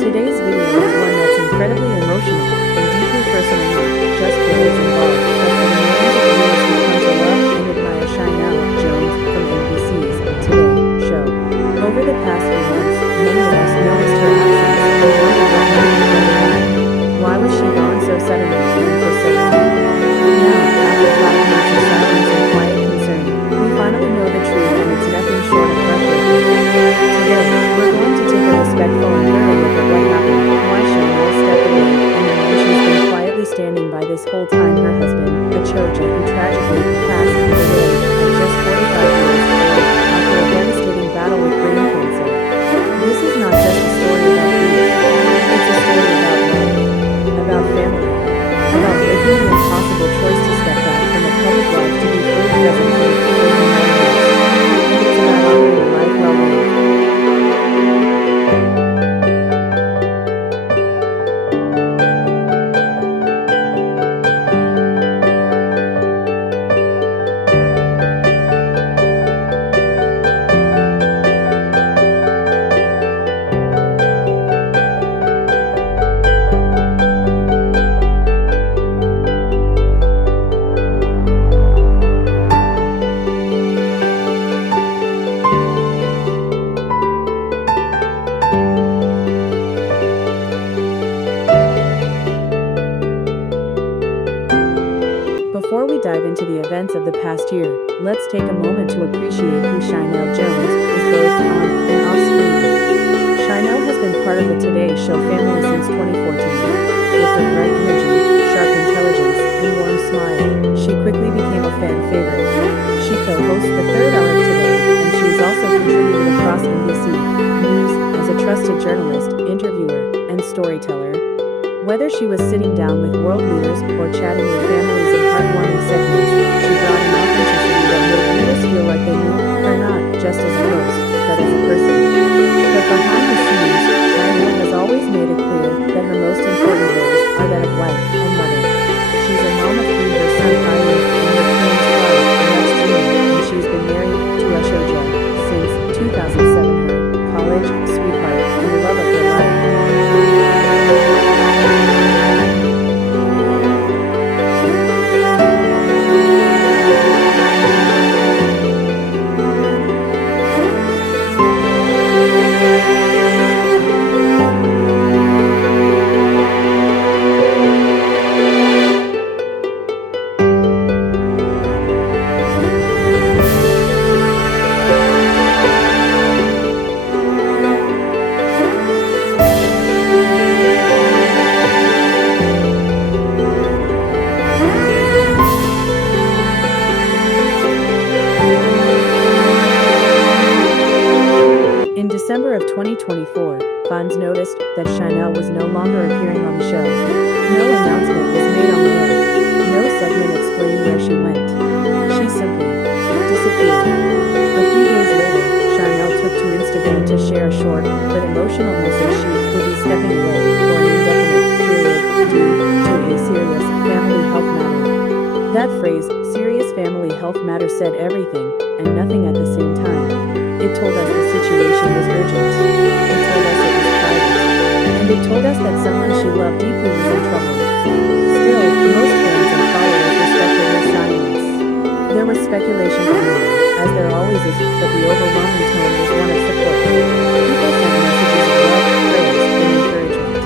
Today's video is one that's incredibly emotional and deeply personal, not just for those involved, but for the millions of viewers who come to love and admire Sheinelle Jones from NBC's Today show. Over the past few months, many of us noticed her absence and wondered what might be going on. Why was she gone so suddenly and for so long? Now, after 5 months of silence and quiet concern, we finally know the truth, and it's nothing short of heartbreaking. Today, we're going to take a respectful and thorough look at what happened, why Sheinelle stepped away, and the man she's been quietly standing by this whole time, her husband, Uche Ojeh, who tragically passed away at just 45 years old after a devastating battle with brain cancer. This is not just a story about grief, it's a story about love, about family, about making the impossible choice to step back from a public life to be fully present for the people who matter most. And it's about honoring a life well lived. Before we dive into the events of the past year, let's take a moment to appreciate who Sheinelle Jones is both on and off screen. Sheinelle has been part of the Today Show family since 2014. With her bright energy, sharp intelligence, and warm smile, she quickly became a fan favorite. She co-hosts the third hour of Today, and she's also contributed across NBC News as a trusted journalist, interviewer, and storyteller. Whether she was sitting down with world leaders or chatting with families in heartwarming segments, she brought an authenticity that made viewers feel like they knew her not just as a host, but as a person. But behind the scenes, Sheinelle has always made it clear that her most important roles are that of wife and mother. She's a mom of 3, her son Riley and her twins Clara and Lex Jr., and she's been married to Uche Ojeh since 2007, her college sweetheart and the love of her life. In December of 2024, fans noticed that Sheinelle was no longer appearing on the show. No announcement was made on the air. No segment explained where she went. She simply disappeared. A few days later, Sheinelle took to Instagram to share a short but emotional message. She would be stepping away for an indefinite period due to a serious family health matter. That phrase, serious family health matter, said everything and nothing at the same time. It told us the situation was urgent. It told us it was private. And it told us that someone she loved deeply was in trouble. Still, most fans and followers respected her silence. There was speculation everywhere, as there always is, but the overwhelming tone was one of support. People sent messages of love, praise, and encouragement.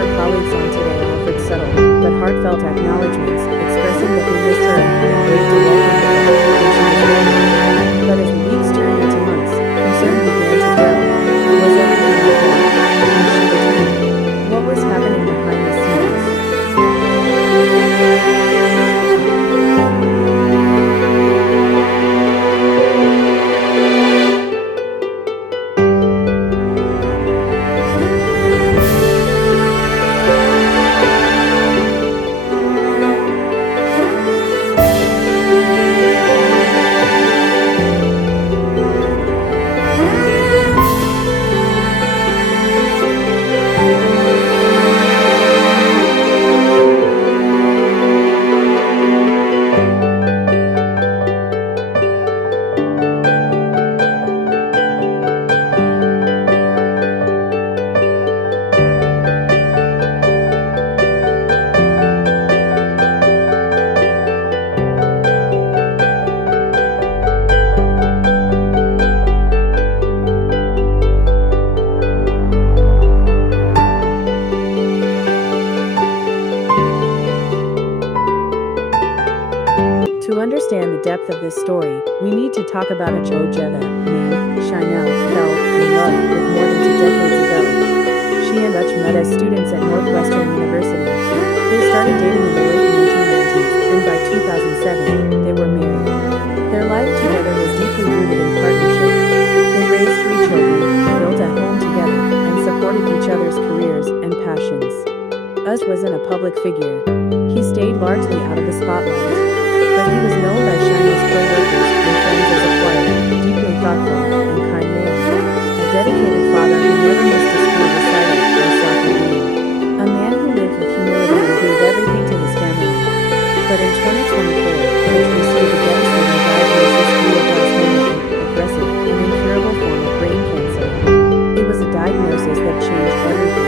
Her colleagues on Today offered subtle but heartfelt acknowledgments, expressing that they missed her and couldn't wait to welcome her back when she was ready. But as the weeks turned into months, concern began to grow. Was everything okay? When she returned, what was happening behind the scenes? To understand the depth of this story, we need to talk about Uche Ojeh, the man Sheinelle fell in love with more than 2 decades ago. She and Uche met as students at Northwestern University. They started dating in the late 1990s, and by 2007, they were married. Their life together was deeply rooted in partnership. They raised 3 children, built a home together, and supported each other's careers and passions. Uche wasn't a public figure. He stayed largely out of the spotlight. But he was known by Sheinelle's co-workers and friends as a quiet, deeply thoughtful, and kind man. A dedicated father who never missed a school recital or soccer game. A man who lived with humility and gave everything to his family. But in 2024, Uche received a devastating diagnosis glioblastoma, aggressive and incurable form of brain cancer. It was a diagnosis that changed everything.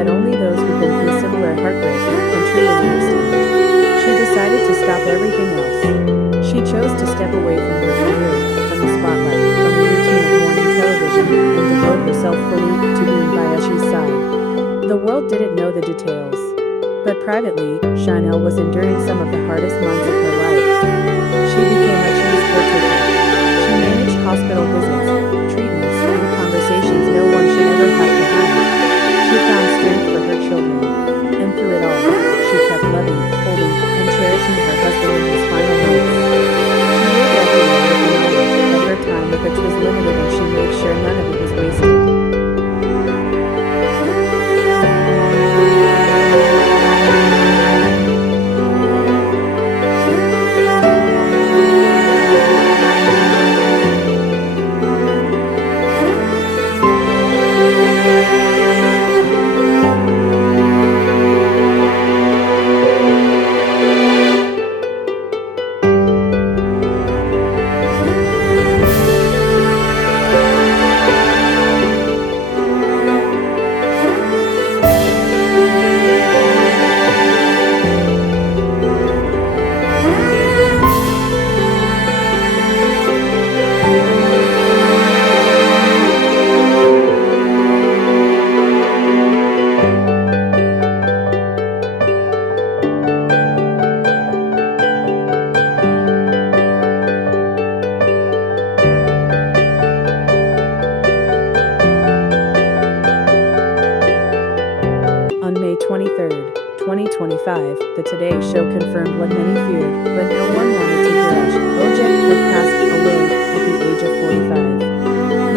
That only those who've been through similar heartbreak can truly understand. She decided to stop everything else. She chose to step away from her career, from the spotlight, from the routine of morning television, and devote herself fully to being by Uche's side. The world didn't know the details. But privately, Sheinelle was enduring some of the hardest months of her life. She became Uche's caretaker. She managed hospital visits, treatments, and conversations no one should ever have to have. She found strength for her children. And through it all, she kept loving, holding, and cherishing her husband in his final moments. She lived every day with the knowledge that her time with Uche was limited, and she made sure none of it was wasted. On May 23, 2025, The Today Show confirmed what many feared, but no one wanted to hear. Uche Ojeh had passed away at the age of 45.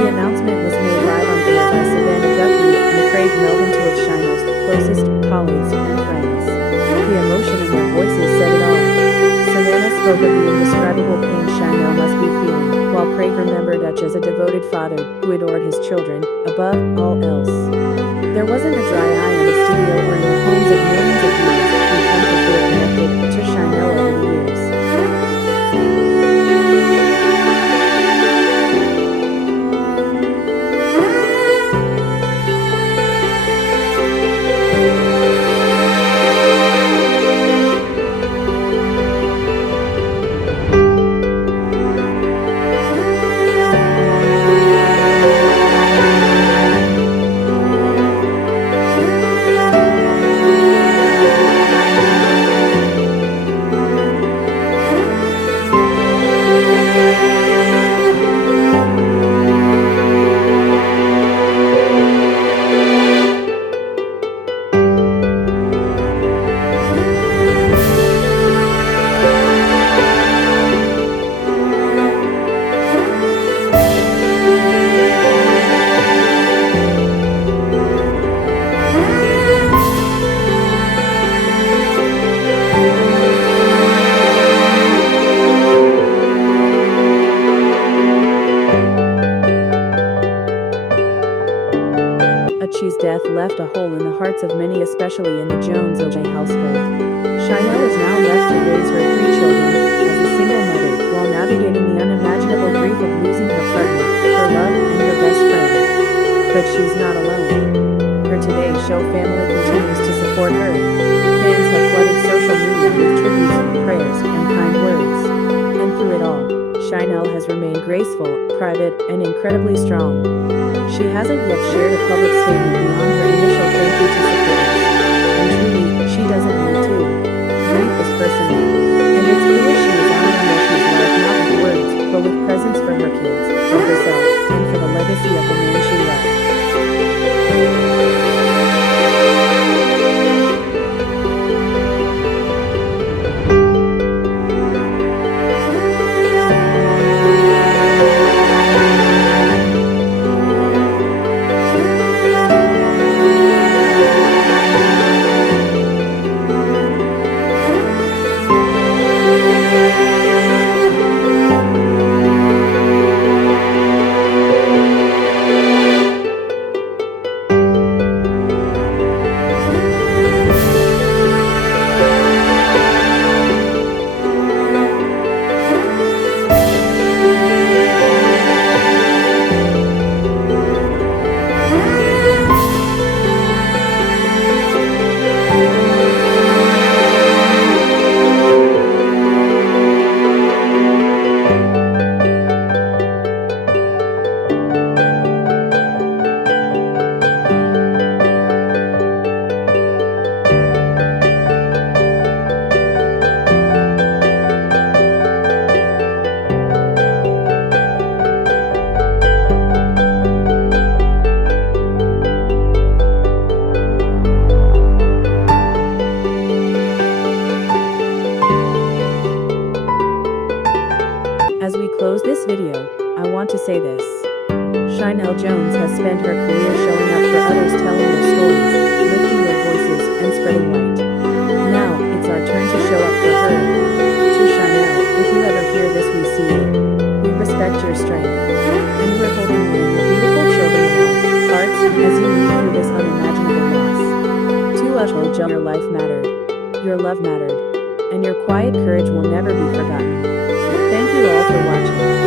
The announcement was made live on air by Savannah Guthrie and Craig Melvin, two of Sheinelle's closest colleagues and friends. The emotion in their voices said it all. Savannah spoke of the indescribable pain Sheinelle must be feeling, while Craig remembered Uche as a devoted father who adored his children above all else. There wasn't a dry eye in the studio or in the homes of millions of viewers who come to feel connected to Sheinelle over the years. Uche's death left a hole in the hearts of many, especially in the Jones-Ojeh household. Sheinelle is now left to raise her 3 children as a single mother while navigating the unimaginable grief of losing her partner, her love, and her best friend. But she's not alone. Her Today Show family continues to support her. Fans have flooded social media with tributes, prayers, and kind words. And through it all, Sheinelle has remained graceful, private, and incredibly strong. She hasn't yet shared a public statement beyond her initial thank you to supporters. And truly, she doesn't need to. Grief is personal. And it's clear she is honoring Uche's life not with words, but with presence for her kids, for herself, and for the legacy of the man she loved. As we close this video, I want to say this. Sheinelle Jones has spent her career showing up for others, telling their stories, lifting their voices, and spreading light. Now, it's our turn to show up for her. To Sheinelle, if you ever hear this, we see you. We respect your strength. And we're holding you and your beautiful children in our hearts as you move through this unimaginable loss. To Uche Ojeh, your life mattered. Your love mattered. And your quiet courage will never be forgotten. Thank you all for watching.